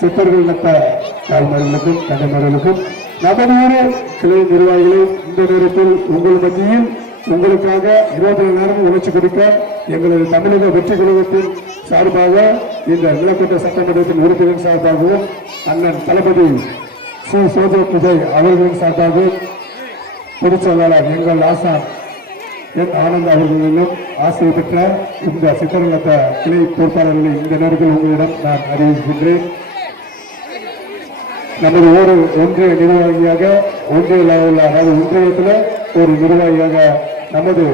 சித்தர்கள் நட்ட தாய்மார்களுக்கும் தந்தைமார்களுக்கும் நமது கிளை நிர்வாகிகளை இந்த நேரத்தில் உங்கள் மத்தியில் உங்களுக்காக 20 நேரம் உணர்ச்சி கொடுக்க எங்களது தமிழக வெற்றி கழகத்தின் சார்பாக இந்த நிலக்கோட்டை சட்டமன்றத்தின் உறுப்பினர் சார்பாகவும் அண்ணன் தளபதி ஸ்ரீ சோஜா விஜய் அவர்களின் சார்பாக பொதுச்செயலாளர் எங்கள் ஆசான் என் ஆனந்த் அவர்களிடம் ஆசை பெற்ற இந்த சித்தரங்கத்த கிளை பொறுப்பாளர்களை இந்த நேரத்தில் உங்களிடம் நான் அறிவிக்கின்றேன். நமது ஒரு ஒன்றிய நிர்வாகியாக ஒன்றியத்தில் ஒரு நிர்வாகியாக நமது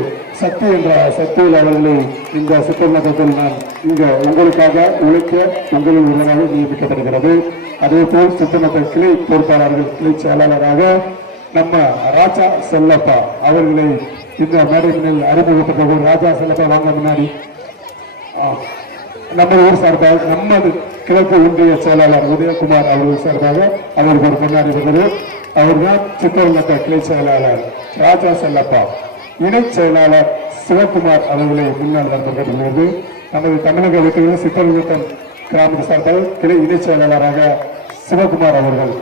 சக்தி என்ற சக்தியில் அவர்களை இந்த சித்தரங்கத்தில் நான் இங்க உங்களுக்காக உழைக்க உங்களின் உடனாக நியமிக்கப்படுகிறது. அதே போல் சித்தமத்த கிளை பொறுப்பாளர்கள் கிளை செயலாளராக நம்ம ராஜா செல்லப்பா அவர்களை இந்த மேடைகளில் அறிமுகப்பட்ட ராஜா செல்லப்பா வாங்க முன்னாடி நம்ம ஊர் சார்பாக நமது கிழக்கு ஒன்றிய செயலாளர் உதயகுமார் அவர்கள் சார்பாக அவருக்கு ஒரு கொண்டாடி வருவது அவர்தான் சித்தரங்கத்த கிளை செயலாளர் ராஜா செல்லப்பா. இணை செயலாளர் சிவகுமார் அவர்களை முன்னால் நடத்தப்பட்டுள்ளது. நமது தமிழக வெற்றியில் சித்தரங்கத்தன் கிராம சார்பாக கிளை இணை செயலாளராக சிவகுமார் அவர்கள்,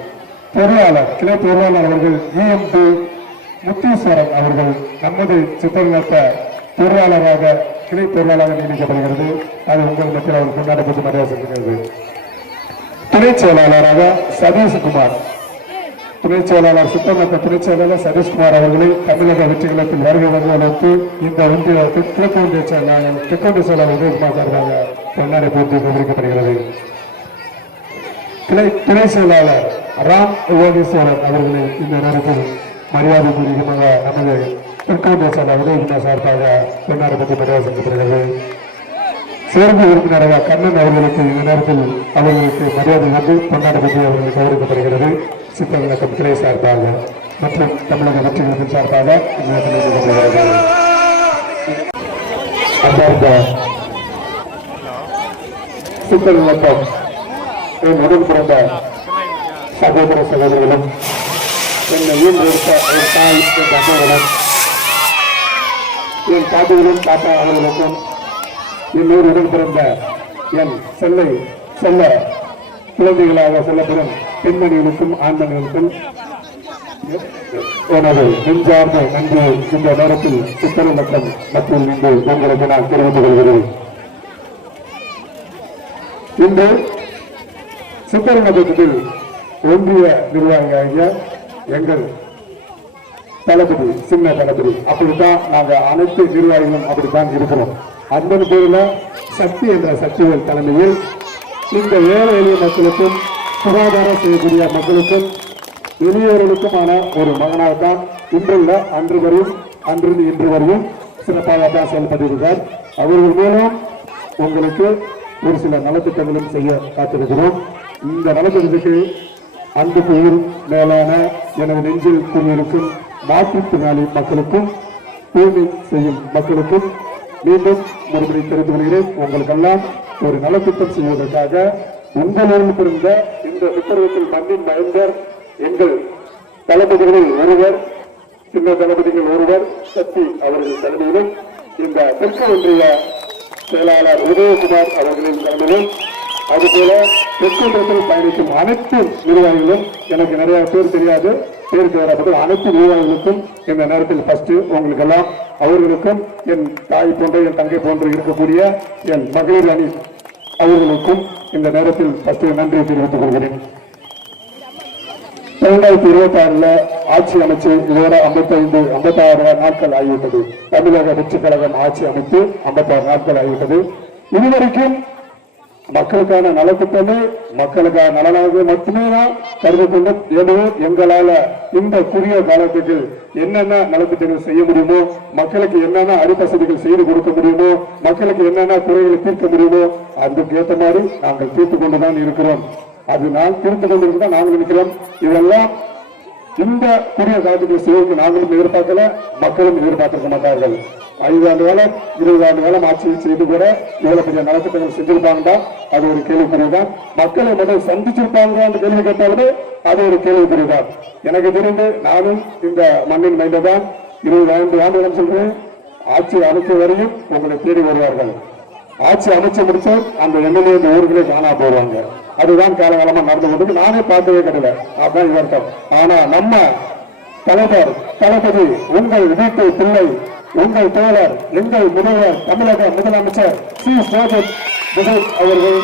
பொருளாளர் கிளை பொருளாளர் அவர்கள் EMD முத்தீஸ்வரன் அவர்கள் நமது சித்தரங்கத்த பொருளாளராக கிளை பொருளாளராக நியமிக்கப்படுகிறது. அது உங்கள் மத்தியில் அவர் கொண்டாடப்பட்டு மரியாதை செலுத்துகிறது. துணை செயலாளராக சதீஷ்குமார், துணை செயலாளர் சித்தரங்கத்த துணை செயலாளர் சதீஷ்குமார் அவர்களை தமிழக வெற்றி கழகத்தில் வருகை வருவதற்கு இந்த ஒன்றிய கிழக்கு ஒன்றிய செயலாளர் தெற்கொன்றிய செயலாளர் உதயகுமார் சார்பாக கொண்டாடி போட்டி கொண்டிருக்கப்படுகிறது. கிளை துணை செயலாளர் ராம் யோகேஸ்வரன் அவர்களை இந்த நேரத்தில் மரியாதை பூர்வமாக நமது தெற்கொன்றிய செயலாளர் உதயகுமார் சார்பாக கொண்டாடப்பட்டு மரியாதை செலுத்தப்படுகிறது. சிறப்பு உறுப்பினராக கண்ணன் அவர்களுக்கு இந்த நேரத்தில் அவர்களுக்கு மரியாதை வந்து கொண்டாடப்பட்டு அவர்களுக்கு கௌரவிக்கப்படுகிறது. சித்தரங்கத்தம் கிளை சார்பாக மற்றும் தமிழக வெற்றி கழகத்தின் சார்பாக இந்த நேரத்தில் சித்தரங்கத்தம் என் உடன் பிறந்த சகோதர சகோதரிகளும் என்னை ஈன்றெடுத்த என் தாய் என் அம்மாவுடன் என் பாட்டிகளும் தாத்தா அவர்களுக்கும் என்னோடு உடன் பிறந்த என் செல்ல குழந்தைகளாக சொல்லப்படும் பெண்மணிகளுக்கும் ஆண்மணிகளுக்கும் எனது நெஞ்சார்ந்த நன்றி இந்த நேரத்தில் சித்தரங்கத்தம் மற்றும் இன்று உங்களுக்கு நான் தெரிவித்துக் கொள்கிறேன். இன்று சித்தரங்கத்தில் ஒன்றிய நிர்வாகியாகிய எங்கள் தளபதி சின்ன தளபதி அப்படித்தான் நாங்கள் அனைத்து நிர்வாகிகளும் அப்படித்தான் இருக்கிறோம். அந்த பேரில் சக்தி என்ற சக்திகள் தலைமையில் இந்த ஏழை எளிய மக்களுக்கும் சுகாதாரம் செய்யக்கூடிய மக்களுக்கும் எளியவர்களுக்குமான ஒரு மகனாகத்தான் இன்றுள்ள அன்று வரையும் சிறப்பாக தான் செயல்பட்டிருக்கிறார். அவர்கள் மூலம் உங்களுக்கு ஒரு சில நலத்திட்டங்களும் செய்ய காத்திருக்கிறோம். இந்த நலத்திட்டத்துக்கு அன்புக்கு உயிர் மேலான எனது நெஞ்சில் கூறியிருக்கும் மாற்றுத்திறனாளி மக்களுக்கும் தூய்மை செய்யும் மக்களுக்கும் மீண்டும் மறுபடியும் தெரிந்து கொள்கிறேன். உங்களுக்கெல்லாம் ஒரு நலத்திட்டம் செய்வதற்காக உங்களிடம் இருந்த இந்த சித்தரங்கத்தில் மண்ணின் மைந்தர் எங்கள் தளபதிகளில் ஒருவர், சின்ன தளபதிகள் ஒருவர் சக்தி அவர்கள் தலைமையிலும் இந்த தெற்கு ஒன்றிய செயலாளர் உதயகுமார் அவர்களின் தலைமையிலும் அதுபோல தெற்கொன்றத்தில் பயணிக்கும் அனைத்து நிர்வாகிகளும் எனக்கு நிறைய பேர் தெரியாது, பேருக்கு வரப்பட்ட அனைத்து நிர்வாகிகளுக்கும் இந்த நேரத்தில் ஃபர்ஸ்ட் உங்களுக்கெல்லாம் அவர்களுக்கும் என் தாய் போன்ற என் தங்கை போன்று இருக்கக்கூடிய என் மகளிர் அணி அவர்களுக்கும் இந்த நேரத்தில் ஃபர்ஸ்ட் நன்றி தெரிவித்துக் கொள்கிறேன். 2026 ஆட்சி அமைச்சு இதோட 56 நாட்கள் ஆகிவிட்டது. தமிழக வெற்றி கழகம் ஆட்சி அமைத்து 56 நாட்கள் ஆகிவிட்டது. இதுவரைக்கும் மக்களுக்கான நலத்திட்டமே மக்களுக்கான நலனாக மட்டுமே தான் கருது கொண்டு எனவே எங்களால இந்த குறுகிய காலத்துக்கு என்னென்ன நலத்திட்டங்கள் செய்ய முடியுமோ, மக்களுக்கு என்னென்ன அடிவசதிகள் செய்து கொடுக்க முடியுமோ, மக்களுக்கு என்னென்ன குறைகளை தீர்க்க முடியுமோ அதுக்கு ஏற்ற மாதிரி நாங்கள் தீர்த்து கொண்டுதான் இருக்கிறோம். அது நான் தீர்த்து கொண்டிருக்கிறோம். நாங்கள் நினைக்கிறோம் இதெல்லாம் இந்த குறுகிய காலத்துக்கு செய்வதற்கு நாங்களும் எதிர்பார்க்கல, மக்களும் எதிர்பார்த்திருக்க மாட்டார்கள். 5 ஆண்டு காலம் 20 ஆண்டு காலம் ஆட்சி செய்து கூட இவ்வளவு பெரிய நலத்திட்டங்கள் செஞ்சிருப்பாங்கடா, அது ஒரு கேள்விக்குறிதான். மக்களை மட்டும் சந்திச்சிருப்பாங்க கேள்வி கேட்டாலுமே அது ஒரு கேள்விக்குறிதான். எனக்கு தெரிந்து நானும் இந்த மண்ணின் மைந்ததான் 20 ஆண்டு காலம் சொல்றேன். ஆட்சி அனுப்ப வரையும் உங்களை தேடி வருவார்கள். ஆட்சி அமைச்சு முடிச்சு அந்த எம்எல்ஏ இந்த ஊர்களே காணா போடுவாங்க. அதுதான் காலகாலமா நடந்து கொண்டு நானே பார்த்ததே கிடையாது. அதுதான் இது அர்த்தம். ஆனா நம்ம தலைவர் தளபதி உங்கள் வீட்டு பிள்ளை உங்கள் தோழர் எங்கள் முதல்வர் தமிழக முதலமைச்சர் சி அவர்கள்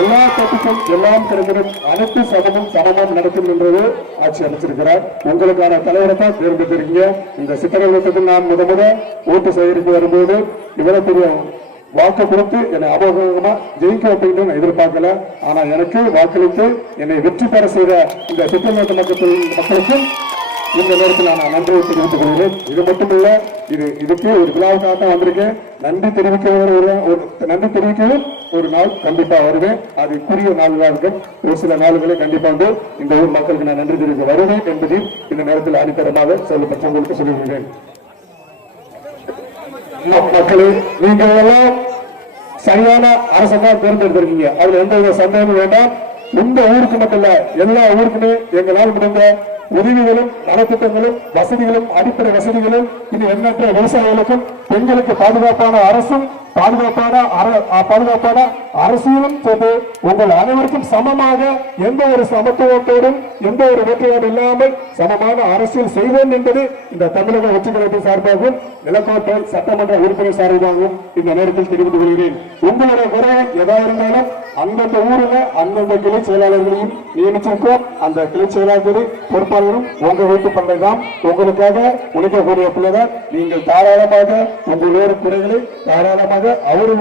எல்லா கட்சிக்கும் எல்லாம் கிடைக்கிறது அனைத்து சமமும் சமமும் நடக்கும் என்றது ஆட்சி அமைச்சிருக்கிறார். உங்களுக்கான தலைவரை தான் தேர்ந்தெடுத்திருக்கீங்க. இந்த சித்திரத்தில் நான் முத ஓட்டு சேகரித்து வரும்போது இவ்வளவு பெரிய வாக்கு கொடுத்து என்னை அபோகமா ஜெயிக்க வைப்பீங்கன்னு எதிர்பார்க்கல. ஆனா எனக்கு வாக்களித்து என்னை வெற்றி பெற செய்த இந்த சித்திரநாட்டு மக்களுக்கும் இந்த நேரத்தில் நான் நன்றியை தெரிவித்துக் கொள்கிறேன். இது மட்டுமல்ல, இதுக்கு ஒரு விழாவுக்காக தான் வந்திருக்கேன். நன்றி தெரிவிக்கவும் ஒரு நாள் கண்டிப்பா வருவேன். அதுக்குரிய நாள்தான் இருக்கும். ஒரு சில நாள்களே கண்டிப்பா வந்து இந்த ஊர் மக்களுக்கு நான் நன்றி தெரிவிக்க வருவேன் என்பதையும் இந்த நேரத்தில் அடித்தரமாக உங்களுக்கு சொல்லிவிடுகிறேன். மக்களே, நீங்கள் எல்லாம் சரியான அரசதான் தேர்ந்தெடுத்திருக்கீங்க. அதுல எந்த வித சந்தேகமும் வேண்டாம். இந்த ஊருக்கு மட்டும் இல்ல, எல்லா ஊருக்குமே எங்களால் முடிந்த உதவிகளும் நலத்திட்டங்களும் வசதிகளும் அடிப்படை வசதிகளும் இது எண்ணற்ற விவசாயிகளுக்கும் பெண்களுக்கு பாதுகாப்பான அரசும் பாதுகாப்பான அரசியலும் சேர்ந்து உங்கள் அனைவருக்கும் சமமாக எந்த ஒரு சமத்துவத்தோடும் எந்த ஒரு வேற்றுமையும் இல்லாமல் சமமான அரசியல் செய்வோம் என்பது இந்த தமிழக வெற்றி கழகத்தின் சார்பாகவும் நிலக்கோட்டை சட்டமன்ற உறுப்பினர் சார்பாகவும் இந்த நேரத்தில் தெரிவித்துக் கொள்கிறேன். உங்களுடைய குறை எதாக இருந்தாலும் அந்தந்த ஊரில் அந்தந்த கிளை செயலாளர்களையும் நியமிச்சிருக்கோம். அந்த கிளை செயலாளர்கள் பொறுப்பாளரும் உங்க வீட்டு பிள்ளை தான், உங்களுக்காக உழைக்கக்கூடிய பிள்ளைதான். நீங்கள் தாராளமாக உங்களோட குறைகளை தாராளமாக அவர்கள்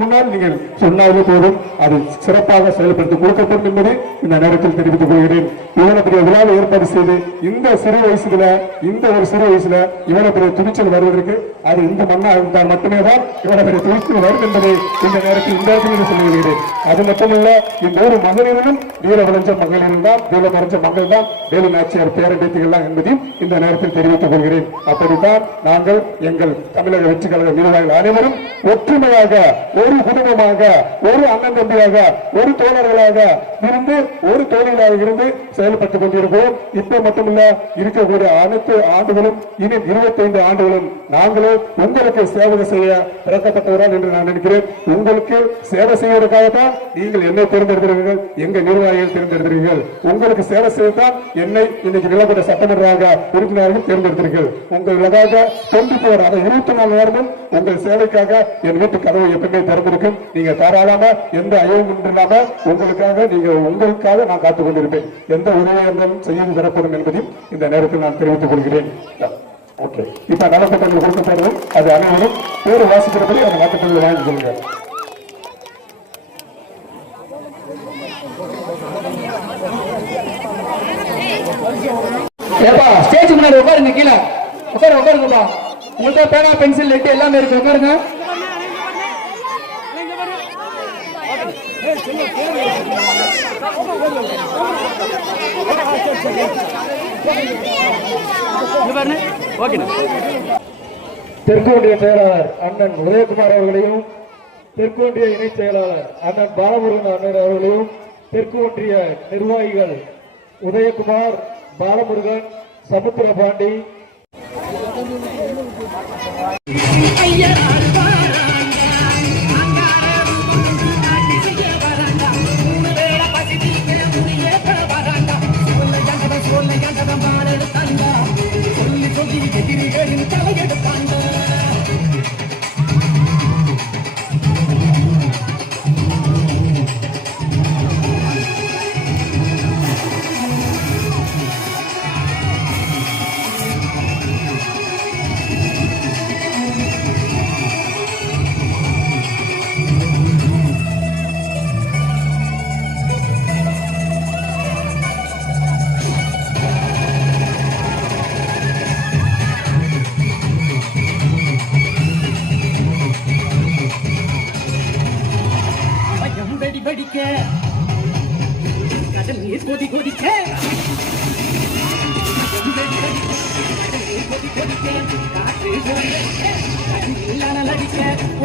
முன்னால் நீங்கள் சொன்னாலே போதும், அது சிறப்பாக செயல்படுத்தி கொடுக்கப்படும் என்பதை இந்த நேரத்தில் தெரிவித்துக் கொள்கிறேன். இவ்வளவு பெரிய விழாவை ஏற்பாடு செய்து இந்த ஒரு சிறு வயசுல இவ்வளவு பெரிய துணிச்சல் வருவதற்கு அது இந்த மண்ணா இருந்தால் மட்டுமே தான் இவ்வளவு பெரிய துணிச்சல் வரும் என்பதை இந்த நேரத்தில் சொல்லுகிறேன். அது மட்டுமல்ல, இந்த ஒரு மகளிரிலும் வீர விளைஞ்ச மகளிரும் தான், வீர மறைஞ்ச மகள் தான் வேலு நாச்சியார் பேரம்பேத்திகள் என்பதையும் இந்த நேரத்தில் தெரிவித்துக் கொள்கிறேன். அப்படித்தான் நாங்கள் எங்கள் தமிழக வெற்றி கழக நிர்வாகிகள் அனைவரும் ஒற்றுமையாக ஒரு குடும்பமாக ஒரு அண்ணன் தம்பியாக ஒரு தோழர்களாக இருந்து ஒரு தொழிலாக இருந்து செயல்பட்டுக் கொண்டிருக்கிறோம். இப்ப மட்டுமல்ல, இருக்கக்கூடிய அனைத்து ஆண்டுகளும் இனி 25 ஆண்டுகளும் நாங்களும் உங்களுக்கு சேவை செய்ய பிறக்கப்பட்டவர்கள் என்று நான் நினைக்கிறேன். உங்களுக்கு சேவை செய்வதற்காகத்தான் நீங்கள் என்னை தேர்ந்தெடுத்தீர்கள், எங்க நிர்வாகிகள் தேர்ந்தெடுத்தீர்கள். உங்களுக்கு சேவை செய்யத்தான் என்னை இன்னைக்கு நிலப்பட்ட சட்டமன்ற உறுப்பினர்கள் தேர்ந்தெடுத்தீர்கள். உங்களுக்காக 24 நேரமும் உங்கள் சேவைக்காக என் வீட்டு கதவு எப்பவுமே திறந்திருக்கும். நீங்க தாராளமா எந்த அயவும் இல்லாம உங்களுக்காக நான் காத்துக் கொண்டிருப்பேன். எந்த உதவியாக இருந்தாலும் செய்து தரப்படும் என்பதையும் இந்த நேரத்தில் நான் தெரிவித்துக் கொள்கிறேன். ஓகே, இப்ப நலத்திட்டங்கள் கொடுக்கப்படும். அது அனைவரும் பேரு வாசிக்கிறபடி அந்த நலத்திட்டங்களை வாங்கி சொல்லுங்க. ஸ்டேஜ் முன்னாடி உட்காருங்க, கீழே உட்காருங்கப்பா. உங்கள்கிட்ட பேனா பென்சில் லெட்டு எல்லாமே இருக்கு, உட்காருங்க. தெற்கு ஒன்றிய செயலாளர் அண்ணன் உதயகுமார் அவர்களையும், தெற்கு ஒன்றிய இணை செயலாளர் அண்ணன் பாலமுருகன் அண்ணன் அவர்களையும், தெற்கு ஒன்றிய நிர்வாகிகள் உதயகுமார், பாலமுருகன், சமுத்திரபாண்டி,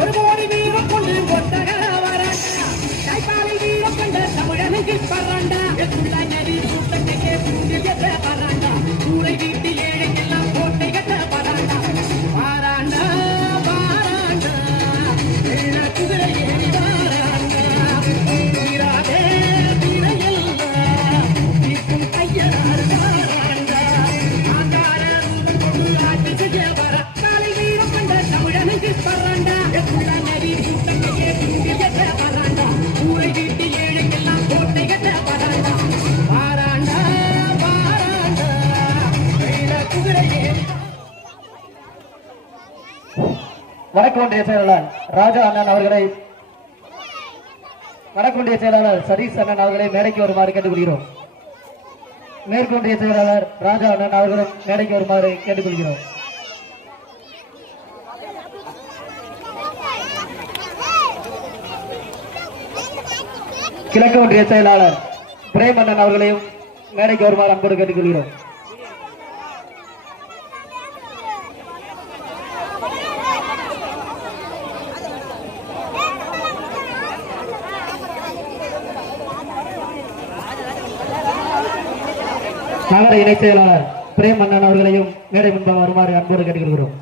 ஒரு கோடி வீரம் கொண்டு கொத்தக வராண்டா வீரம் கொண்ட தமிழனுக்கு பராண்டா நதி கூட்டத்தைக்கே பூண்டில் என்ற பராண்டா ஊரை வீட்டு ஏழைக்கெல்லாம் கோட்டை கட்ட பராண்டா பாராண்டா பாராண்டா வடக்கு ஒன்றிய செயலாளர் ராஜா அண்ணன் அவர்களை வடக்கு ஒன்றிய செயலாளர் சதீஷ் அண்ணன் அவர்களை மேடைக்கு வருமாறு கேட்டுக்கொள்கிறோம். மேற்கு ஒன்றிய செயலாளர் ராஜா அண்ணன் அவர்களும் மேடைக்கு வருமாறு கேட்டுக்கொள்கிறோம். கிழக்கு ஒன்றிய செயலாளர் பிரேமண்ணன் அவர்களையும் மேடைக்கு வருமாறு அன்போடு கேட்டுக்கொள்கிறோம். நகர இணை செயலாளர் பிரேமண்ணன் அவர்களையும் மேடை முன்பாக வருமாறு அன்போடு கேட்டுக்கொள்கிறோம்.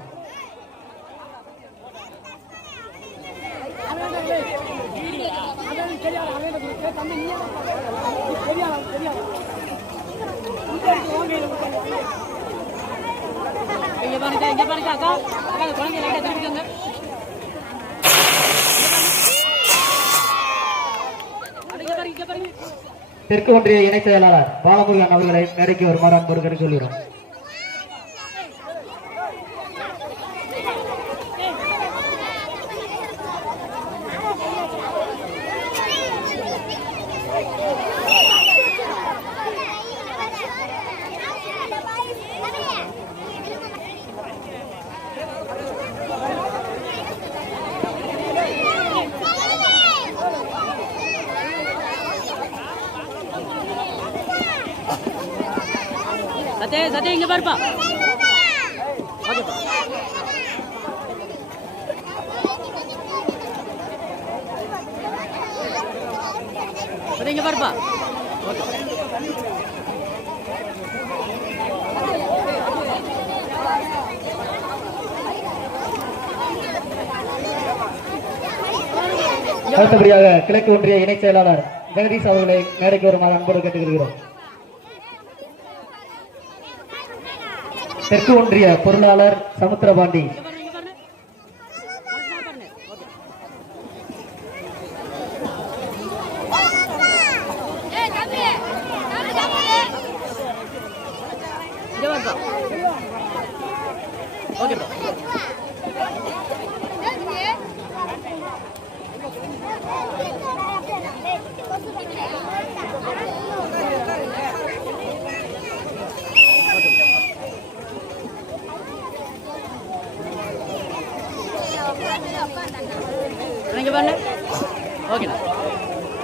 தெற்கு ஒன்றிய இணை செயலாளர் பாலமுருகன் அவர்களை மேடைக்கு வருமாறு அன்போடு கேட்டுக்கொள்கிறோம். சத்தே இங்க பாருப்பா. சத்தே இங்க பாருப்பா. அடுத்தபடியாக கிழக்கு ஒன்றிய இணை செயலாளர் ஜெகதீஷ் அவர்களை மேடைக்கு வருமாறு அன்போடு கேட்டுக்கொள்கிறோம். தெற்கு ஒன்றிய பொருளாளர் சமுத்திரபாண்டி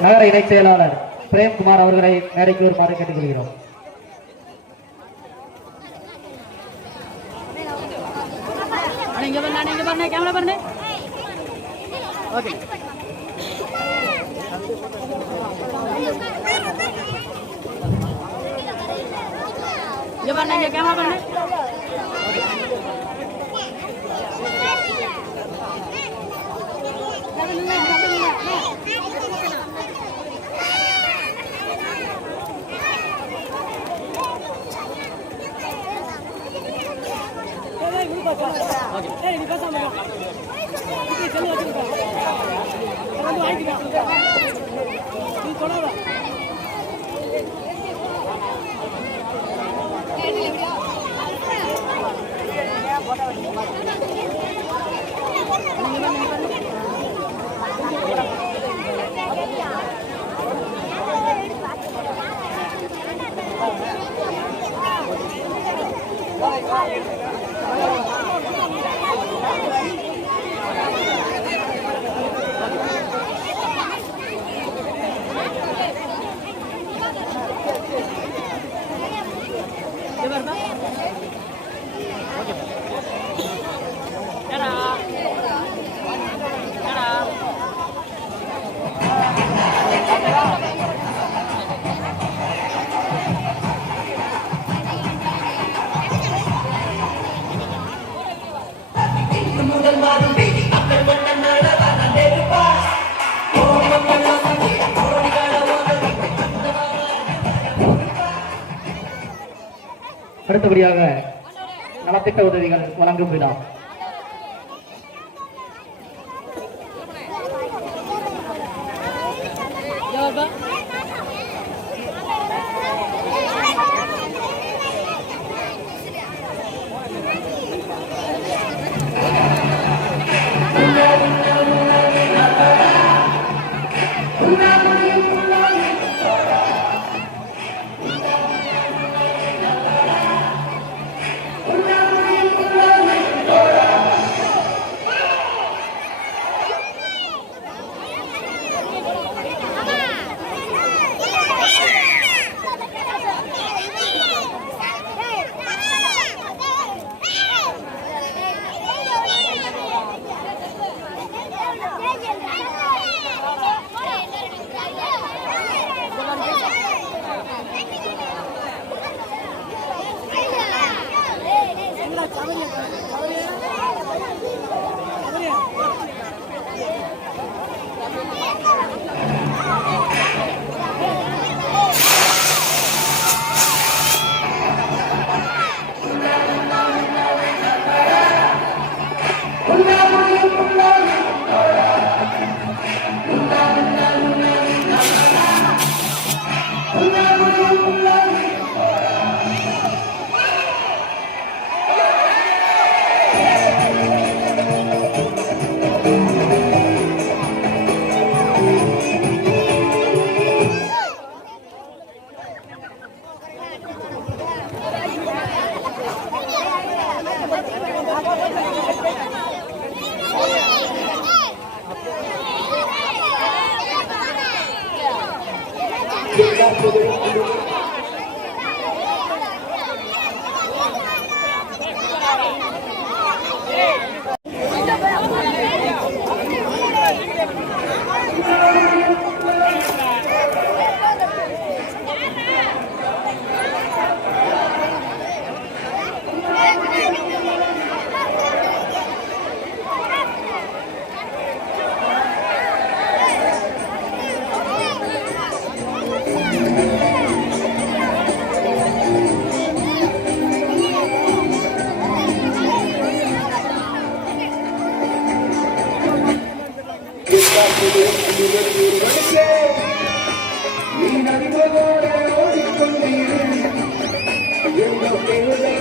நகர இணை செயலாளர் பிரேம்குமார் அவர்களை மேடைக்கு வருமாறு கேட்டுக்கொள்கிறோம். அடுத்தபடியாக நலத்திட்ட உதவிகள் வழங்கும் விழா. நீ நதிபோல ஓடிக்கொண்டீர்கள் எங்கள் தேவை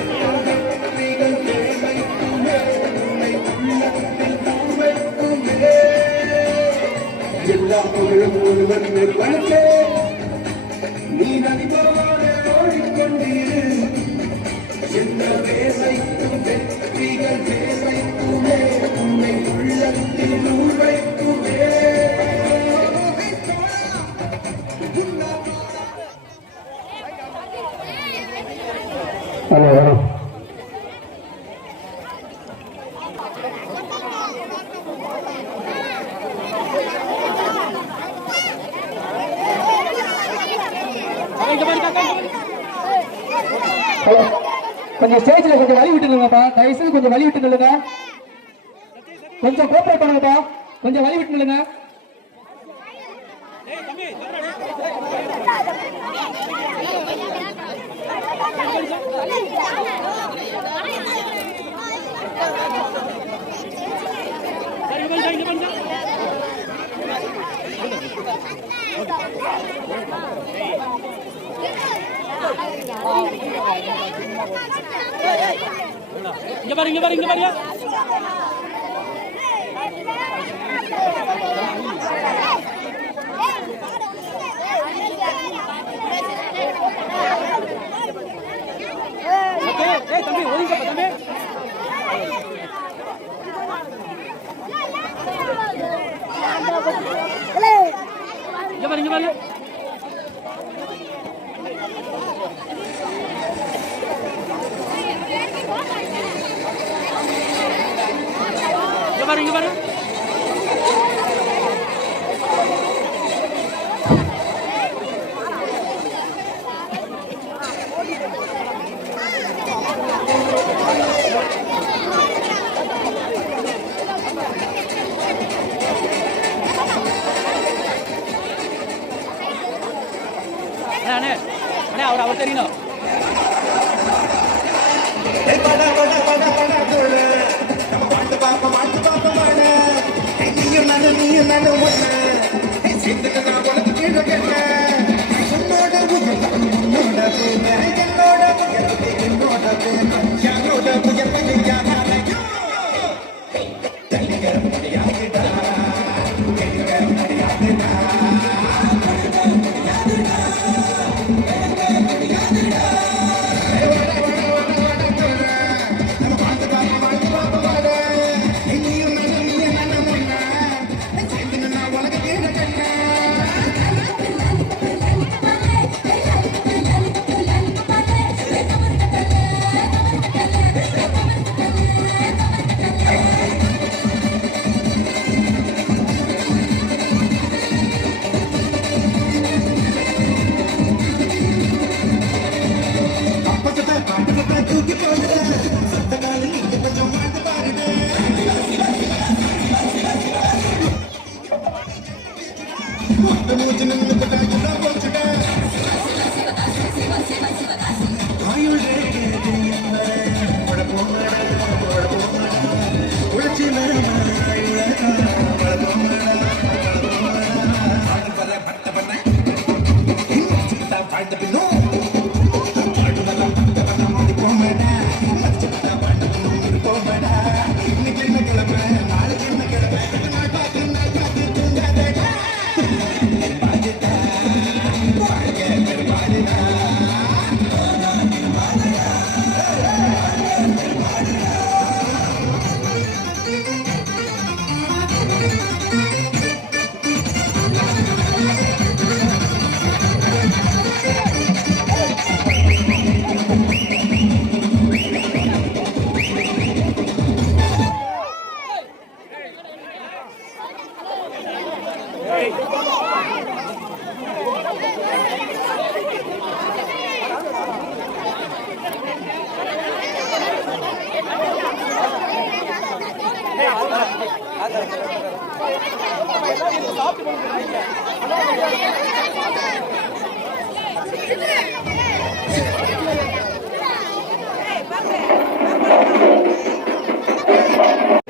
நீங்கள் தேவைக்குமே உன்னை உள்ளத்தில் தாழ்வைக்குமே எல்லா புகழும் ஒருவன் நிர்வகித்தே நீ நதிபோல ஓடிக்கொண்டீர்கள் எங்கள் தேவைக்கும் வெற்றிகள் தேவைக்குமே உன்னை உள்ளத்தில் உள்வைக்குமே ஹலோ ஹலோ கொஞ்சம் ஸ்டேஜ்ல கொஞ்சம் வழி விட்டு நில்லுங்கப்பா, தயவுசெய்து கொஞ்சம் வழி விட்டு நில்லுங்க, கொஞ்சம் கோஆபரேட் பண்ணுங்கப்பா, கொஞ்சம் வழி விட்டு நில்லுங்க. இங்க பாரு இங்க பாரு இங்க பாரு ஏய் தம்பி ஒதுங்கப்பா தம்பி இங்க பாரு இங்க பாரு இங்க பாரு அண்ணே அண்ணே அவர் தெரியணும்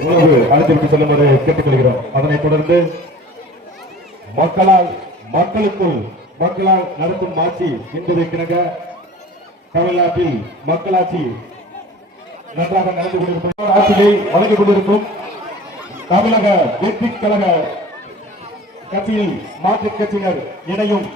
உணவு அழைத்து செல்லுமாறு கேட்டுக்கொள்கிறோம். அதனைத் தொடர்ந்து மக்களால் மக்களுக்குள் மக்களால் நடத்தும் ஆட்சி என்பதற்கிணங்க தமிழ்நாட்டில் மக்களாட்சி நன்றாக நடந்து கொண்டிருக்கும் ஆட்சியை வழங்கிக் கொண்டிருக்கும் தமிழக வெற்றி கழக கட்சியில் மாற்றுக் கட்சியினர் இணையும்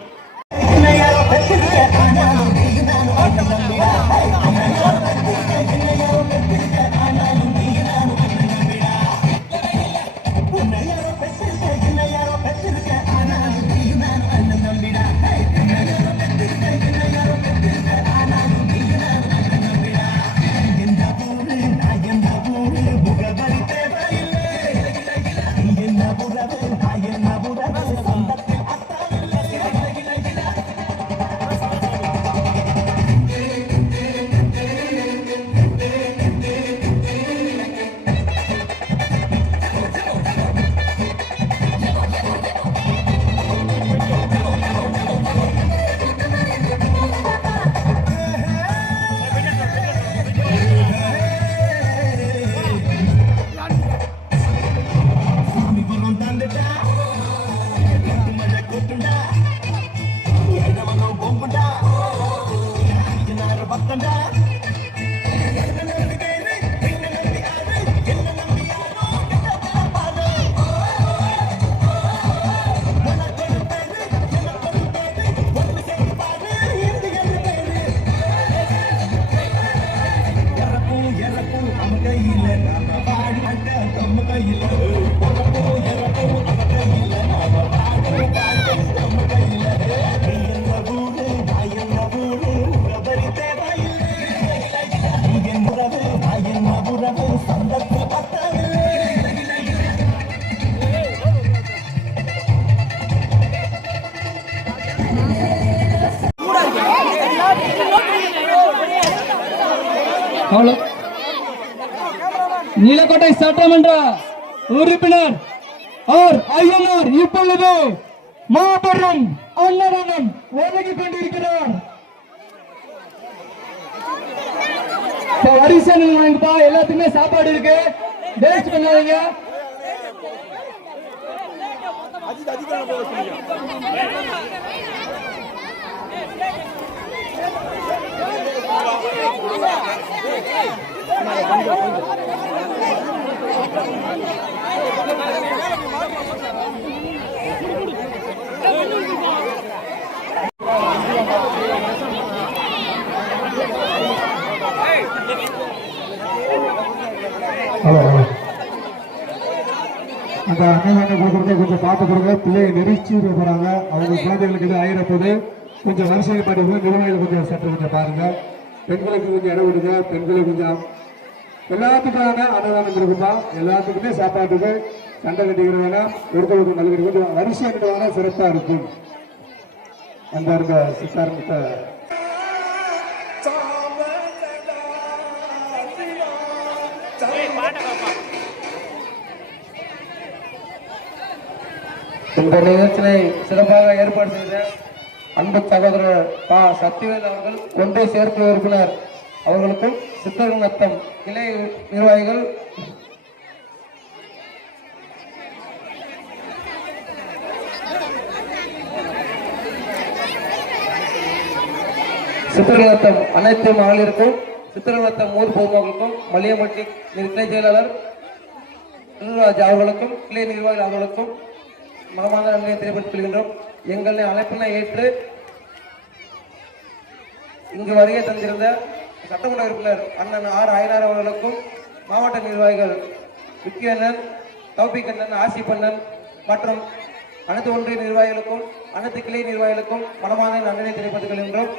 நீலக்கோட்டை சட்டமன்ற உறுப்பினர் ஐயனார் இப்பொழுது மாபெரும் அன்னதானம் வழங்கிக் கொண்டிருக்கிறார். வரிசை வாங்கிப்பா, எல்லாத்துக்குமே சாப்பாடு இருக்கு, வேஸ்ட் பண்ணாதீங்க. அந்த அன்னதானம் கொடுக்கறத கொஞ்சம் பார்த்து கொடுங்க. பிள்ளையை நெரிச்சு போறாங்க, அவங்க குழந்தைகளுக்கு எதுவும் ஆயிரப்போது கொஞ்சம் வரிசைகள் பாருங்க. நிர்வாகிகள் கொஞ்சம் சற்று கொஞ்சம் பாருங்க. பெண்களுக்கு கொஞ்சம் இடம் விடுங்க. பெண்களுக்கு கொஞ்சம் எல்லாத்துக்கான அன்னதானம் இருக்குப்பா. எல்லாத்துக்குமே சாப்பாட்டுக்கு சண்டை கட்டிக்கிறவங்க ஒருத்தருக்கு நல்லது கொஞ்சம் வரிசை கட்டுவாங்க, சிறப்பா இருக்கும். அந்த இருந்த சித்தாரத்தை இந்த நிகழ்ச்சியை சிறப்பாக ஏற்பாடு செய்த அன்பு சகோதரர் சத்திவேல் அவர்கள், ஒன்றை சேர்ப்பு உறுப்பினர் அவர்களுக்கும், சித்தரங்கத்தம் கிளை நிர்வாகிகள், சித்தரங்கத்தம் அனைத்து மகளிருக்கும், சித்தரங்கத்தம் ஊர் பொதுமக்களுக்கும், மல்லியம்பட்டி கிளை செயலாளர் அவர்களுக்கும், கிளை நிர்வாகிகள் அவர்களுக்கும் மனமார்ந்த நன்றியை தெரிவித்துக் கொள்கின்றோம். எங்களை அழைப்பினை ஏற்று இங்கு வருகை தந்திருந்த சட்டமன்ற உறுப்பினர் அண்ணன் ஐயனார் அவர்களுக்கும், மாவட்ட நிர்வாகிகள் விக்கி அண்ணன், தௌபிக் அண்ணன், ஆசிப் அண்ணன் மற்றும் அனைத்து ஒன்றிய நிர்வாகிகளுக்கும், அனைத்து கிளை நிர்வாகிகளுக்கும் மனமார்ந்த நன்றியை தெரிவித்துக் கொள்கின்றோம்.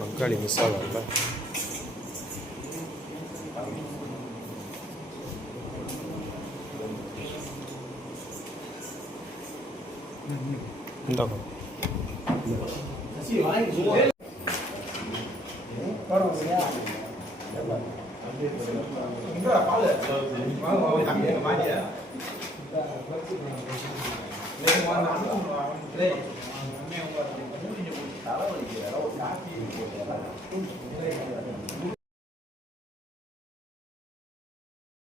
பங்காளி மிஸ் ஆகல. இந்த